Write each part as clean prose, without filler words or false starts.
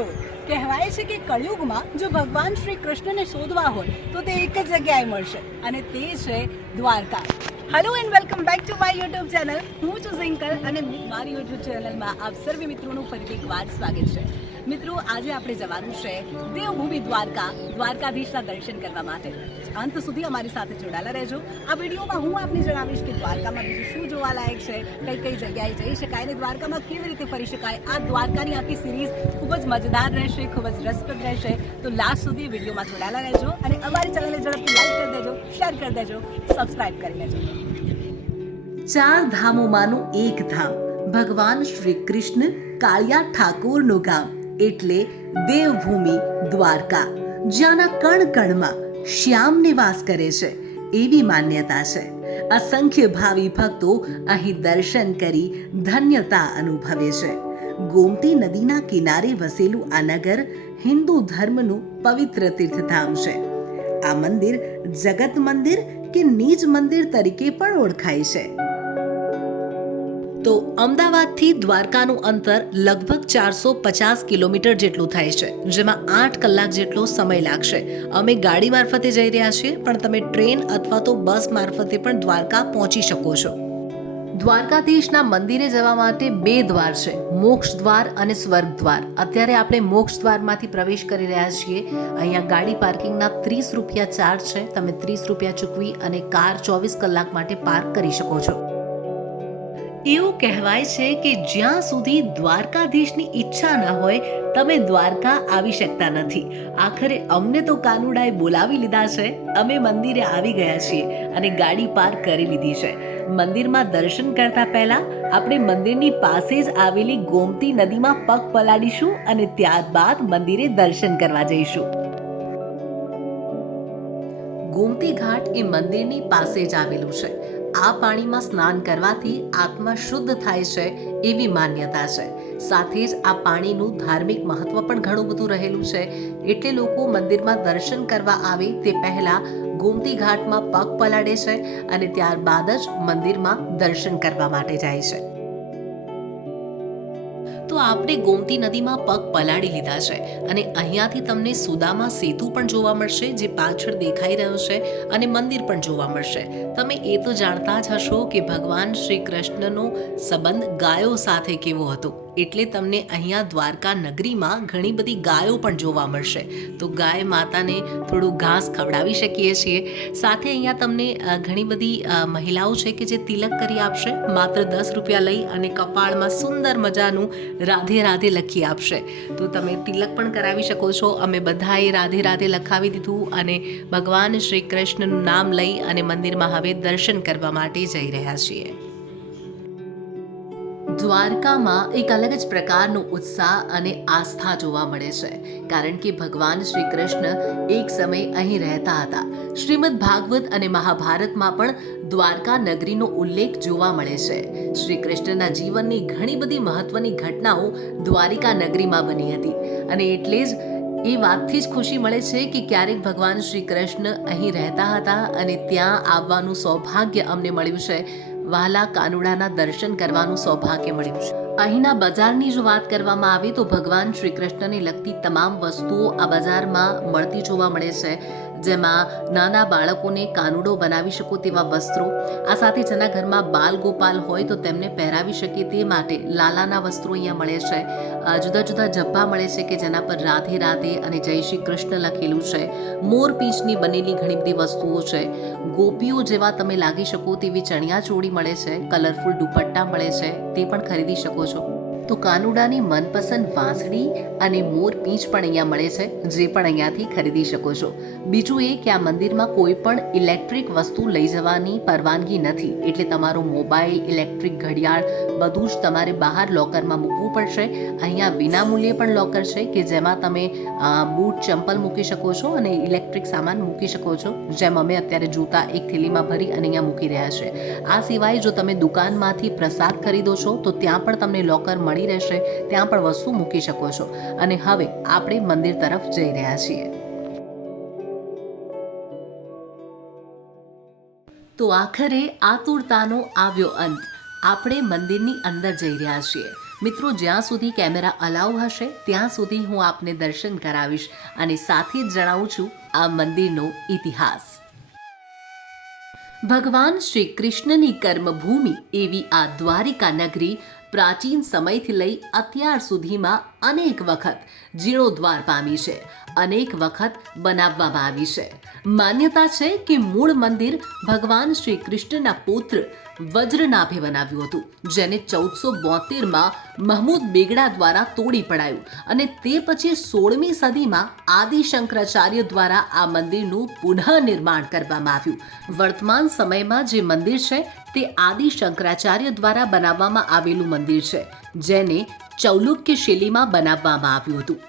રહેજો. કહેવાય છે કે કળિયુગમાં જો ભગવાન શ્રી કૃષ્ણને શોધવા હોય તો તે એક જ જગ્યાએ મળશે અને તે છે Dwarka. Hello and welcome back to my YouTube channel. હું છું ઝિંકલ અને મારી યુટ્યુબ ચેનલમાં આપ સર્વે મિત્રોનું ફરીથી એકવાર સ્વાગત છે. મિત્રો, આજે આપણે જવાનું છે દેવભૂમિ દ્વારકા, દ્વારકાધીશના દર્શન કરવા માટે. અંત સુધી અમારી સાથે જોડાયેલા રહેજો. આ વિડીયોમાં હું આપને જણાવીશ કે દ્વારકામાં બીજું શું જોવાલાયક છે, કઈ કઈ જગ્યાએ જઈ શકાય અને દ્વારકામાં કેવી રીતે ફરી શકાય. આ દ્વારકાની આખી સિરીઝ ખૂબ જ મજેદાર રહેશે, ખૂબ જ રસપ્રદ રહેશે. તો લાસ્ટ સુધી વિડીયોમાં જોડાયેલા રહેજો અને અમારી ચેનલને ઝડપથી લાઈક કરી દેજો, શેર કરી દેજો, સબસ્ક્રાઇબ કરી લેજો. ચાર ધામોમાંનું એક ધામ ભગવાન શ્રી કૃષ્ણ કાળિયા ઠાકોરનું ગામ એટલે દેવભૂમિ દ્વારકા, જ્યાંના કણ કણમાં શ્યામ નિવાસ કરે છે એવી માન્યતા છે. અસંખ્ય ભાવિ ભક્તો અહીં દર્શન કરી ધન્યતા અનુભવે છે. ગોમતી નદીના કિનારે વસેલું આ નગર હિન્દુ ધર્મનું પવિત્ર તીર્થધામ છે. આ મંદિર જગત મંદિર કે નીજ મંદિર તરીકે પણ ઓળખાય છે. તો અમદાવાદથી દ્વારકાનું અંતર લગભગ 450 કિલોમીટર જેટલું થાય છે, જેમાં 8 કલાક જેટલો સમય લાગશે. અમે ગાડી મારફતે જઈ રહ્યા છીએ, પણ તમે ટ્રેન અથવા તો બસ મારફતે પણ દ્વારકા પહોંચી શકો છો. દ્વારકાધીશના મંદિરે જવા માટે 2 દ્વાર છે, મોક્ષ દ્વાર અને સ્વર્ગ દ્વાર. અત્યારે આપણે મોક્ષ દ્વારમાંથી પ્રવેશ કરી રહ્યા છીએ. અહીંયા ગાડી પાર્કિંગના 30 રૂપિયા ચાર્જ છે. તમે 30 રૂપિયા ચૂકવી અને કાર 24 કલાક માટે પાર્ક કરી શકો છો. એવું કહેવાય છે કે જ્યાં સુધી દ્વારકાધીશની ઈચ્છા ન હોય તમે દ્વારકા આવી શકતા નથી. આખરે અમને તો કાનુડાએ બોલાવી લીધા છે. અમે મંદિરે આવી ગયા છીએ અને ગાડી પાર્ક કરી લીધી છે. મંદિરમાં દર્શન કરતા પહેલા આપણે મંદિરની પાસે જ આવેલી ગોમતી નદીમાં પગ પલાળીશું અને ત્યારબાદ મંદિરે દર્શન કરવા જઈશું. ગોમતી ઘાટ એ મંદિરની પાસે જ આવેલું છે. આ પાણીમાં સ્નાન કરવાથી આત્મા શુદ્ધ થાય છે એવી માન્યતા છે. સાથે જ આ પાણીનું ધાર્મિક મહત્વ પણ ઘણું બધું રહેલું છે. એટલે લોકો મંદિરમાં દર્શન કરવા આવે તે પહેલા ગોમતી ઘાટમાં પગ પલાળે છે અને ત્યારબાદ જ મંદિરમાં દર્શન કરવા માટે જાય છે. તો આપણે ગોમતી નદીમાં પગ પલાળી લીધા છે અને અહીંયાથી તમને સુદામા સેતુ પણ જોવા મળશે, જે પાછળ દેખાઈ રહ્યો છે, અને મંદિર પણ જોવા મળશે. તમે એ તો જાણતા જ હશો કે ભગવાન શ્રી કૃષ્ણનો સંબંધ ગાયો સાથે કેવો હતો, એટલે તમને અહીંયા દ્વારકા નગરીમાં ઘણી બધી ગાયો પણ જોવા મળશે. તો ગાય માતાને થોડું ઘાસ ખવડાવી શકીએ છીએ. સાથે અહીંયા તમને ઘણી બધી મહિલાઓ છે કે જે તિલક કરી આપશે. માત્ર 10 રૂપિયા લઈ અને કપાળમાં સુંદર મજાનું રાધે રાધે લખી આપશે. તો તમે તિલક પણ કરાવી શકો છો. અમે બધાએ રાધે રાધે લખાવી દીધું અને ભગવાન શ્રી કૃષ્ણનું નામ લઈ અને મંદિરમાં હવે દર્શન કરવા માટે જઈ રહ્યા છીએ. દ્વારકામાં એક અલગ જ પ્રકારનો ઉત્સાહ અને આસ્થા જોવા મળે છે, કારણ કે ભગવાન શ્રી કૃષ્ણ એક સમય અહીં રહેતા હતા. શ્રીમદ ભાગવત અને મહાભારતમાં પણ દ્વારકા નગરીનો ઉલ્લેખ જોવા મળે છે. શ્રી કૃષ્ણના જીવનની ઘણી બધી મહત્વની ઘટનાઓ દ્વારિકા નગરીમાં બની હતી અને એટલે જ એ વાતથી જ ખુશી મળે છે કે ક્યારેક ભગવાન શ્રી કૃષ્ણ અહીં રહેતા હતા અને ત્યાં આવવાનું સૌભાગ્ય અમને મળ્યું છે. વહાલા કાનુડાના દર્શન કરવાનું સૌભાગ્ય મળ્યું છે. અહીંના બજારની જો વાત કરવામાં આવે તો ભગવાન શ્રી કૃષ્ણને લગતી તમામ વસ્તુઓ આ બજારમાં મળતી જોવા મળે છે, જેમાં નાના બાળકોને કાનુડો બનાવી શકો તેવા વસ્ત્રો, આ સાથે જેના ઘરમાં બાલ ગોપાલ હોય તો તેમને પહેરાવી શકે તે માટે લાલાના વસ્ત્રો અહીંયા મળે છે. જુદા જુદા જબ્બા મળે છે કે જેના પર રાધે રાધે અને જય શ્રી કૃષ્ણ લખેલું છે. મોર પીંછની બનેલી ઘણી બધી વસ્તુઓ છે. ગોપીઓ જેવા તમે લાગી શકો તેવી ચણિયા ચોળી મળે છે. કલરફુલ દુપટ્ટા મળે છે, તે પણ ખરીદી શકો છો. તો કાનુડાની મનપસંદ વાંસળી અને મોર પીંછ પણ અહીંયા મળે છે, જે પણ અહીંયાથી ખરીદી શકો છો. બીજું એ કે આ મંદિરમાં કોઈ પણ ઇલેક્ટ્રિક વસ્તુ લઈ જવાની પરવાનગી નથી, એટલે તમારો મોબાઈલ, ઇલેક્ટ્રિક ઘડિયાળ બધું જ તમારે બહાર લોકરમાં મૂકવું પડશે. અહીંયા વિનામૂલ્યે પણ લોકર છે કે જેમાં તમે બૂટ, ચંપલ મૂકી શકો છો અને ઇલેક્ટ્રિક સામાન મૂકી શકો છો, જેમ અમે અત્યારે જૂતા એક થેલીમાં ભરી અને અહીંયા મૂકી રહ્યા છે. આ સિવાય જો તમે દુકાનમાંથી પ્રસાદ ખરીદો છો તો ત્યાં પણ તમને લોકર મળી રહેશે, ત્યાં પણ વસ્તુ મૂકી શકો છો. અને હવે આપણે મંદિર તરફ જઈ રહ્યા છીએ. તો આખરે આતુરતાનો આવ્યો અંત. આપણે મંદિરની અંદર જઈ રહ્યા છીએ. મિત્રો, જ્યાં સુધી કેમેરા અલાઉ હશે ત્યાં સુધી હું આપને દર્શન કરાવીશ અને સાથે જ જણાવું છું આ મંદિરનો ઇતિહાસ. ભગવાન શ્રી કૃષ્ણની કર્મભૂમિ એવી આ દ્વારિકા નગરી પ્રાચીન સમયથી લઈ અત્યાર સુધીમાં અનેક વખત જીર્ણોદ્ધાર પામી છે, અનેક વખત બનાવવામાં આવી છે. માન્યતા છે કે મૂળ મંદિર ભગવાન શ્રી કૃષ્ણના પુત્ર વજ્રનાભે બનાવ્યું હતું, જેને 1472માં મહમૂદ બેગડા દ્વારા તોડી પડાયું અને તે પછી 16મી સદીમાં આદિ શંકરાચાર્ય દ્વારા આ મંદિરનું પુનઃનિર્માણ કરવામાં આવ્યું. વર્તમાન સમયમાં જે મંદિર છે તે આદિ શંકરાચાર્ય દ્વારા બનાવવામાં આવેલું મંદિર છે, જેને ચૌલુક્ય શૈલીમાં બનાવવામાં આવ્યું હતું.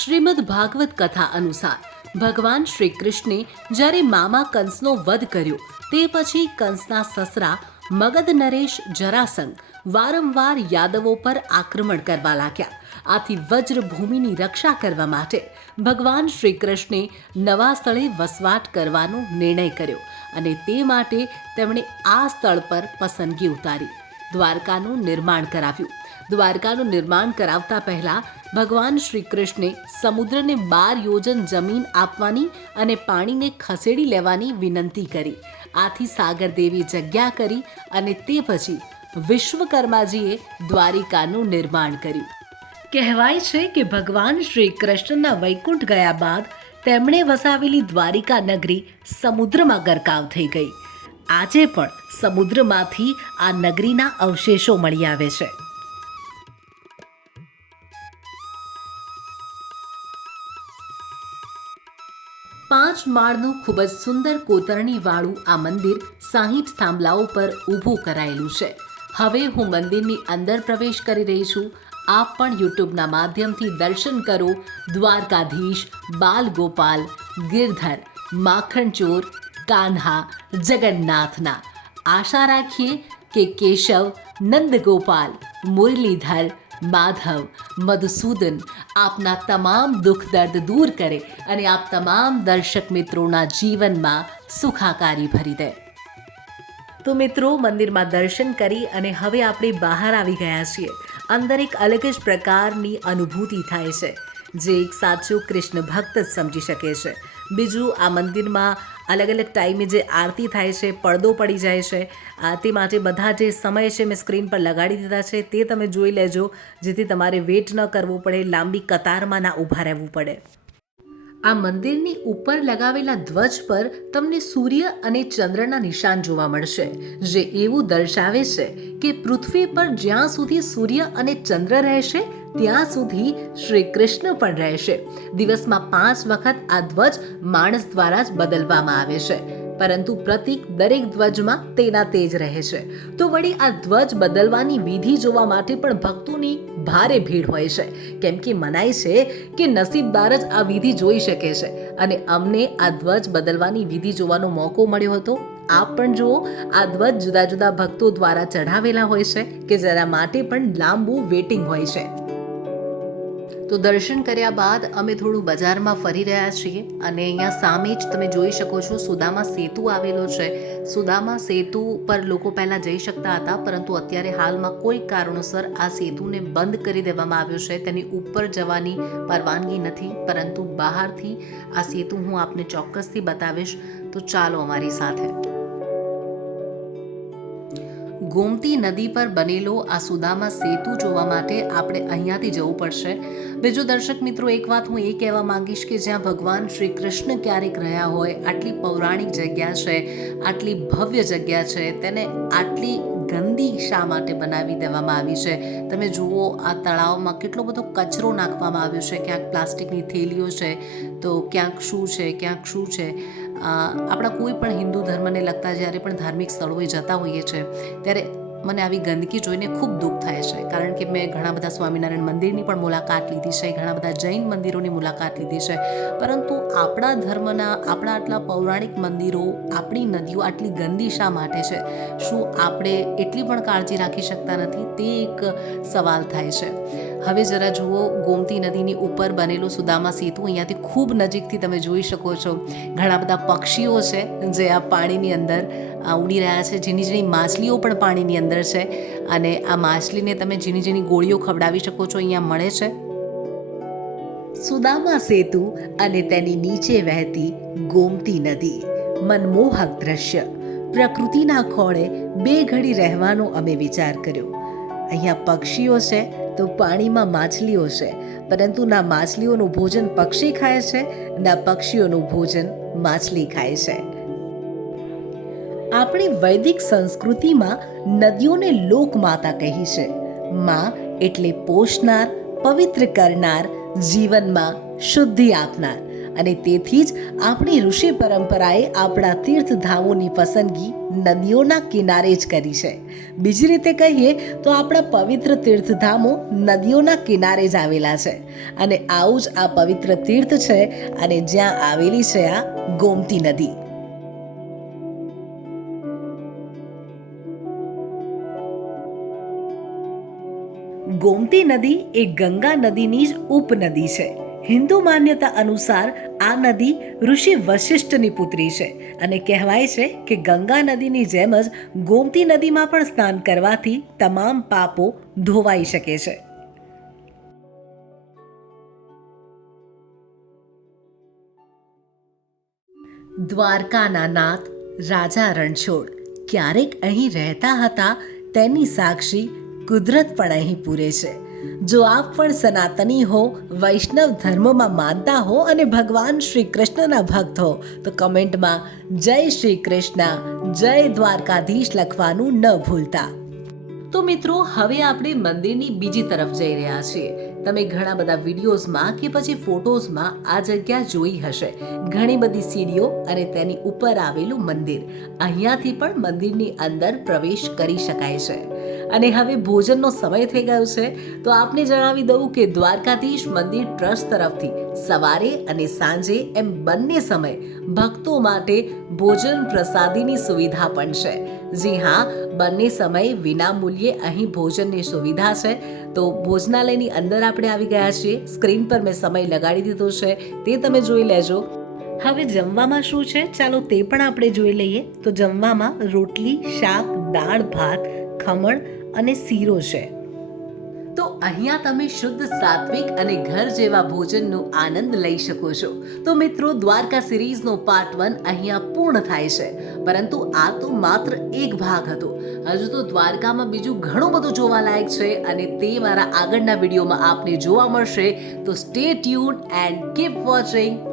શ્રીમદ ભાગવત કથા અનુસાર ભગવાન શ્રી કૃષ્ણે જ્યારે મામા કંસનો વધ કર્યો તે પછી કંસના સસરા મગધ નરેશ જરાસંઘ વારંવાર યાદવો પર આક્રમણ કરવા લાગ્યા. આથી વજ્રભૂમિની રક્ષા કરવા માટે ભગવાન શ્રી કૃષ્ણે નવા સ્થળે વસવાટ કરવાનો નિર્ણય કર્યો અને તે માટે તેમણે આ સ્થળ પર પસંદગી ઉતારી દ્વારકાનું નિર્માણ કરાવ્યું. દ્વારકાનું નિર્માણ કરાવતા પહેલા ભગવાન શ્રી કૃષ્ણે સમુદ્રને 12 યોજન જમીન આપવાની અને પાણીને ખસેડી લેવાની વિનંતી કરી. આથી સાગર દેવી જગ્યા કરી અને તે પછી વિશ્વકર્માજીએ દ્વારિકાનું નિર્માણ કર્યું. કહેવાય છે કે ભગવાન શ્રી કૃષ્ણના વૈકુંઠ ગયા બાદ તેમણે વસાવેલી દ્વારિકા નગરી સમુદ્રમાં ગરકાવ થઈ ગઈ. આજે પણ સમુદ્રમાંથી આ નગરીના અવશેષો મળી આવે છે. 5 માળનું ખૂબ જ સુંદર કોતરણીવાળું આ મંદિર 60 થાંભલાઓ પર ઊભું કરાયેલું છે. હવે હું મંદિરની અંદર પ્રવેશ કરી રહી છું. આપ પણ યુટ્યુબના માધ્યમથી દર્શન કરો દ્વારકાધીશ, બાલગોપાલ, ગિરધર, માખણચોર, કાન્હા, જગન્નાથના. આશા રાખીએ કે કેશવ, નંદગોપાલ, મુરલીધર, માધવ, મધુસૂદન આપના તમામ દુઃખ દર્દ દૂર કરે અને આપ તમામ દર્શક મિત્રોના જીવનમાં સુખાકારી ભરી દે. તો મિત્રો, મંદિરમાં દર્શન કરી અને હવે આપણે બહાર આવી ગયા છીએ. અંદર એક અલગ જ પ્રકારની અનુભૂતિ થાય છે, જે એક સાચો કૃષ્ણ ભક્ત જ સમજી શકે છે. બીજું, આ મંદિરમાં અલગ અલગ ટાઈમે જે આરતી થાય છે, પડદો પડી જાય છે, તે માટે બધા જે સમય છે મેં સ્ક્રીન પર લગાડી દીધા છે, તે તમે જોઈ લેજો, જેથી તમારે વેઇટ ન કરવું પડે, લાંબી કતારમાં ના ઊભા રહેવું પડે. આ મંદિરની ઉપર લગાવેલા ધ્વજ પર તમને સૂર્ય અને ચંદ્રના નિશાન જોવા મળશે, જે એવું દર્શાવે છે કે પૃથ્વી પર જ્યાં સુધી સૂર્ય અને ચંદ્ર રહેશે ત્યાં સુધી શ્રી કૃષ્ણ પણ રહેશે. દિવસમાં 5 વખત આ ધ્વજ માણસ દ્વારા જ બદલવામાં આવે છે, પરંતુ પ્રતીક દરેક ધ્વજમાં તેના તે જ રહે છે. તો વળી આ ધ્વજ બદલવાની વિધિ જોવા માટે પણ ભક્તોની ભારે ભીડ હોય છે, કેમ કે મનાય છે કે નસીબદાર જ આ વિધિ જોઈ શકે છે. અને અમને આ ધ્વજ બદલવાની વિધિ જોવાનો મોકો મળ્યો હતો. આપ પણ જુઓ, આ ધ્વજ જુદા જુદા ભક્તો દ્વારા ચઢાવેલા હોય છે કે જેના માટે પણ લાંબુ વેટિંગ હોય છે. તો દર્શન કર્યા બાદ અમે થોડું બજારમાં ફરી રહ્યા છીએ અને અહીંયા સામે જ તમે જોઈ શકો છો સુદામા સેતુ આવેલો છે. સુદામા સેતુ પર લોકો પહેલાં જઈ શકતા હતા, પરંતુ અત્યારે હાલમાં કોઈ કારણોસર આ સેતુને બંધ કરી દેવામાં આવ્યો છે. તેની ઉપર જવાની પરવાનગી નથી, પરંતુ બહારથી આ સેતુ હું આપને ચોક્કસથી બતાવીશ. તો ચાલો અમારી સાથે. ગોમતી નદી પર બનેલો આ સુદામા સેતુ જોવા માટે આપણે અહીંયાથી જવું પડશે. બીજો દર્શક મિત્રો, એક વાત હું એ કહેવા માંગીશ કે જ્યાં ભગવાન શ્રી કૃષ્ણ ક્યારેક રહ્યા હોય, આટલી પૌરાણિક જગ્યા છે, આટલી ભવ્ય જગ્યા છે, તેને આટલી ગંદી શા માટે બનાવી દેવામાં આવી છે? તમે જુઓ, આ તળાવમાં કેટલો બધો કચરો નાખવામાં આવ્યો છે. ક્યાંક પ્લાસ્ટિકની થેલીઓ છે, તો ક્યાંક શું છે, ક્યાંક શું છે. આપણા કોઈ પણ હિન્દુ ધર્મને લગતા જ્યારે પણ ધાર્મિક સ્થળોએ જતા હોઈએ છીએ ત્યારે મને આવી ગંદકી જોઈને ખૂબ દુઃખ થાય છે. કારણ કે મેં ઘણા બધા સ્વામિનારાયણ મંદિરની પણ મુલાકાત લીધી છે, ઘણા બધા જૈન મંદિરોની મુલાકાત લીધી છે, પરંતુ આપણા ધર્મના, આપણા આટલા પૌરાણિક મંદિરો, આપણી નદીઓ આટલી ગંદી શા માટે છે? શું આપણે એટલી પણ કાળજી રાખી શકતા નથી? તે એક સવાલ થાય છે. હવે જરા જુઓ, ગોમતી નદીની ઉપર બનેલો સુદામા સેતુ અહીંયાથી ખૂબ નજીકથી તમે જોઈ શકો છો. ઘણા બધા પક્ષીઓ છે જે આ પાણીની અંદર ઉડી રહ્યા છે. ઝીણી ઝીણી માછલીઓ પણ પાણીની અંદર છે અને આ માછલીને તમે ઝીણી ઝીણી ગોળીઓ ખવડાવી શકો છો, અહીંયા મળે છે. સુદામા સેતુ અને તેની નીચે વહેતી ગોમતી નદી, મનમોહક દ્રશ્ય. પ્રકૃતિના ખોળે બે ઘડી રહેવાનો અમે વિચાર કર્યો. અહીંયા પક્ષીઓ છે તો પાણીમાં માછલીઓ છે, પરંતુ ના માછલીઓનું ભોજન પક્ષી ખાય છે, ના પક્ષીઓનું ભોજન માછલી ખાય છે. આપણી વૈદિક સંસ્કૃતિમાં નદીઓને લોકમાતા કહી છે. માં એટલે પોષનાર, પવિત્ર કરનાર, જીવનમાં શુદ્ધિ આપનાર. અને તેથી જ આપણી ઋષિ પરંપરાએ આપણા તીર્થધામોની પસંદગી નદીઓના કિનારે જ કરી છે. બીજી રીતે કહીએ તો આપણા પવિત્ર તીર્થધામો નદીઓના કિનારે જ આવેલા છે. અને આવું જ આ પવિત્ર તીર્થ છે અને જ્યાં આવેલી છે આ ગોમતી નદી. ગોમતી નદી એ ગંગા નદીની જ ઉપનદી છે. હિન્દુ માન્યતા અનુસાર આ નદી ઋષિ વશિષ્ઠની પુત્રી છે અને કહેવાય છે કે ગંગા નદીની જેમ જ ગોમતી નદીમાં પણ સ્નાન કરવાથી તમામ પાપો ધોવાઈ શકે છે. દ્વારકાના નાથ રાજા રણછોડ ક્યારેક અહીં રહેતા હતા તેની સાક્ષી કુદરત પણ અહીં પૂરે છે. જો આપ પણ સનાતની હો, વૈષ્ણવ ધર્મમાં માનતા હો અને ભગવાન શ્રી કૃષ્ણના ભક્ત હો તો કમેન્ટમાં જય શ્રી કૃષ્ણ, જય દ્વારકાધીશ લખવાનું ન ભૂલતા. તો મિત્રો, હવે આપણે મંદિરની બીજી તરફ જઈ રહ્યા છીએ. તમે ઘણા બધા વિડીયોઝમાં કે પછી ફોટોઝમાં આ જગ્યા જોઈ હશે. ઘણી બધી સીડીઓ અને તેની ઉપર આવેલું મંદિર. અહીંયાથી પણ મંદિરની અંદર પ્રવેશ કરી શકાય છે. અને હવે ભોજનનો સમય થઈ ગયો છે તો આપને જણાવી દઉં કે દ્વારકાધીશ મંદિર ટ્રસ્ટ તરફથી સવારે અને સાંજે એમ બંને સમય ભક્તો માટે ભોજન પ્રસાદીની સુવિધા પણ છે. જી હા, બંને સમયે વિના મૂલ્યે અહીં ભોજનની સુવિધા છે. તો ભોજનાલયની અંદર આપણે આવી ગયા છીએ. સ્ક્રીન પર મેં સમય લગાડી દીધો છે, તે તમે જોઈ લેજો. હવે જમવામાં શું છે ચાલો તે પણ આપણે જોઈ લઈએ. તો જમવામાં રોટલી, શાક, દાળ, ભાત, ખમણ અને શીરો છે. તો અહીંયા તમે શુદ્ધ સાત્વિક અને ઘર જેવા ભોજનનો આનંદ લઈ શકો છો. તો મિત્રો, દ્વારકા સિરીઝનો પાર્ટ 1 અહીંયા પૂર્ણ થાય છે. પરંતુ આ તો માત્ર એક ભાગ હતો. હજુ તો દ્વારકામાં બીજું ઘણું બધું જોવાલાયક છે અને તે મારા આગળના વિડીયોમાં આપને જોવા મળશે. તો stay tune and keep watching